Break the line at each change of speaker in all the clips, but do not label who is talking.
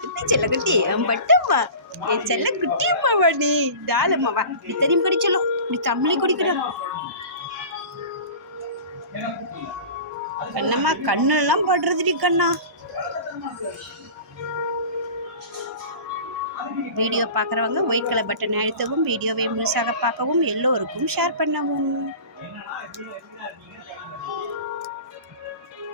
குட்டி செல்ல குட்டி பட்டம்மா. என் செல்ல குட்டி அம்மாவா நீ? தாளம்மாவா இப்படி தெரியும் குடி சொல்லும் இப்படி தமிழை குடிக்கிறோம் கண்ணம்மா கண்ணெல்லாம் படுறதுடி கண்ணா. வீடியோ பார்க்குறவங்க ஒயிட் கலர் பட்டன் அழுத்தவும் வீடியோவை முழுசாக பார்க்கவும் எல்லோருக்கும் ஷேர் பண்ணவும்.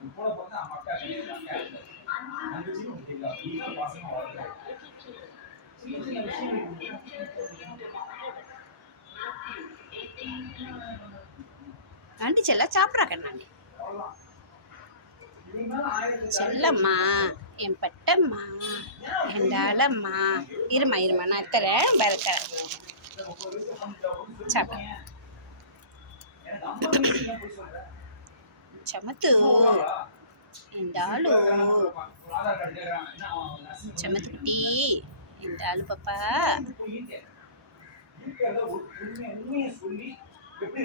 இப்போ
செல்ல சாப்பிட்றா கண்ணாண்டி செல்லம்மா என் பட்டம்மா என் டாலம்மா. இருமா இருமா நான் தரேன் வேற தரேன். சாப்பிடு.
எனக்கு ஐம்பது வயசு இல்லை போய் சொல்றேன்.
சமத்து என் டாலு
ஒரு ஆதார் கார்டு கேட்கறான். என்ன அவன் நர்சிங்
சமத்து குட்டி என் டாலு பாப்பா
போயிட்டு இருக்கிறத ஒரு உண்மையை உண்மையை சொல்லி எப்படி